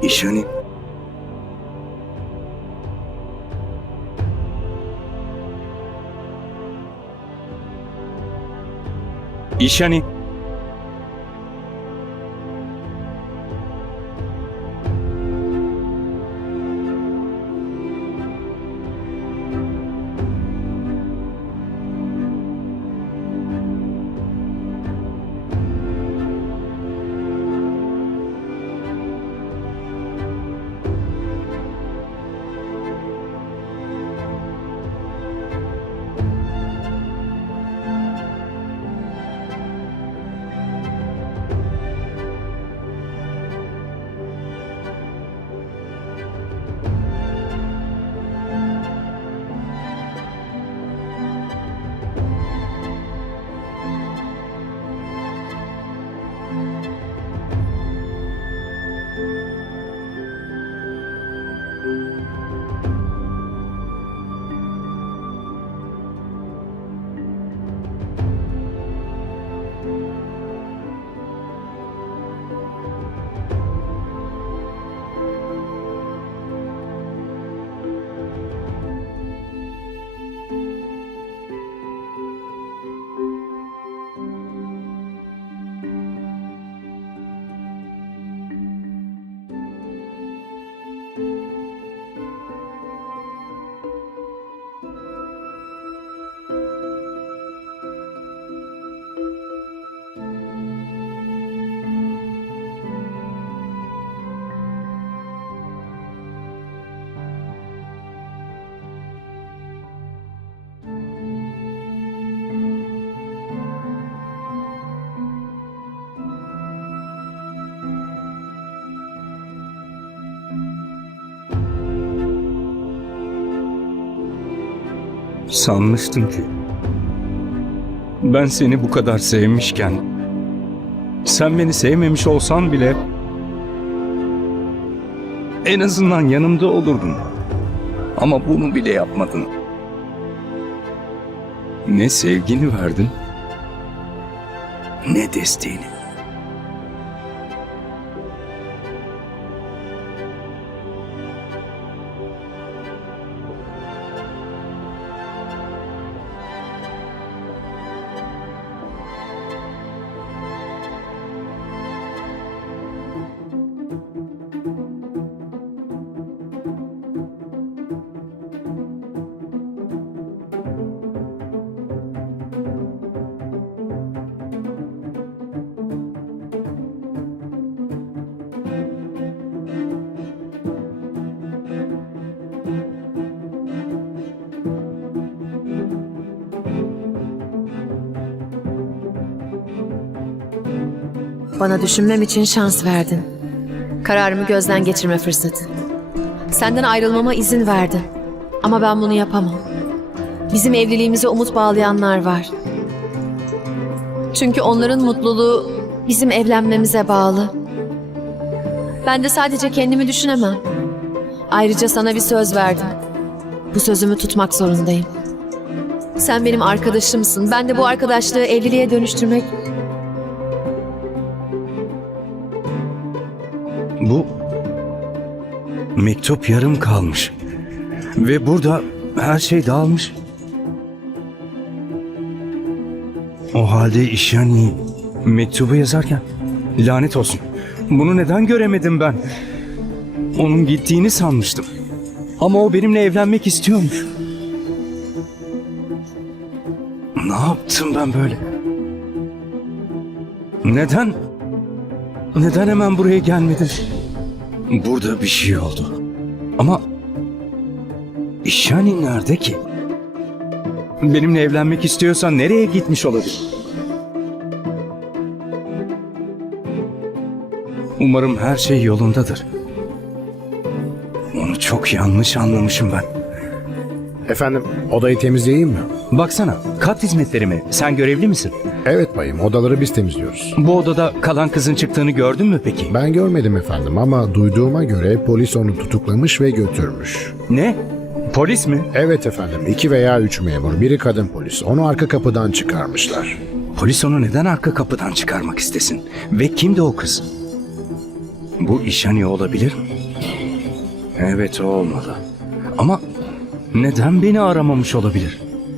一緒に。一緒に。Sanmıştım ki ben seni bu kadar sevmişken sen beni sevmemiş olsan bile en azından yanımda olurdun. Ama bunu bile yapmadın. Ne sevgini verdin ne desteğini. Bana düşünmem için şans verdin. Kararımı gözden geçirme fırsatı. Senden ayrılmama izin verdin. Ama ben bunu yapamam. Bizim evliliğimize umut bağlayanlar var. Çünkü onların mutluluğu bizim evlenmemize bağlı. Ben de sadece kendimi düşünemem. Ayrıca sana bir söz verdim. Bu sözümü tutmak zorundayım. Sen benim arkadaşımsın. Ben de bu arkadaşlığı evliliğe dönüştürmek Bu mektup yarım kalmış. Ve burada her şey dağılmış. O halde İşani mektubu yazarken lanet olsun. Bunu neden göremedim ben? Onun gittiğini sanmıştım. Ama o benimle evlenmek istiyormuş. Ne yaptım ben böyle? Neden? Neden hemen buraya gelmedin? Burada bir şey oldu. Ama İşani nerede ki? Benimle evlenmek istiyorsan nereye gitmiş olabilir? Umarım her şey yolundadır. Onu çok yanlış anlamışım ben. Efendim, odayı temizleyeyim mi? Baksana, kat hizmetleri mi? Sen görevli misin? Evet bayım, odaları biz temizliyoruz. Bu odada kalan kızın çıktığını gördün mü peki? Ben görmedim efendim ama duyduğuma göre polis onu tutuklamış ve götürmüş. Ne? Polis mi? Evet efendim, iki veya üç memur, biri kadın polis. Onu arka kapıdan çıkarmışlar. Polis onu neden arka kapıdan çıkarmak istesin? Ve kimdi o kız? Bu İşani olabilir mi? Evet o olmalı. Ama neden beni aramamış olabilir?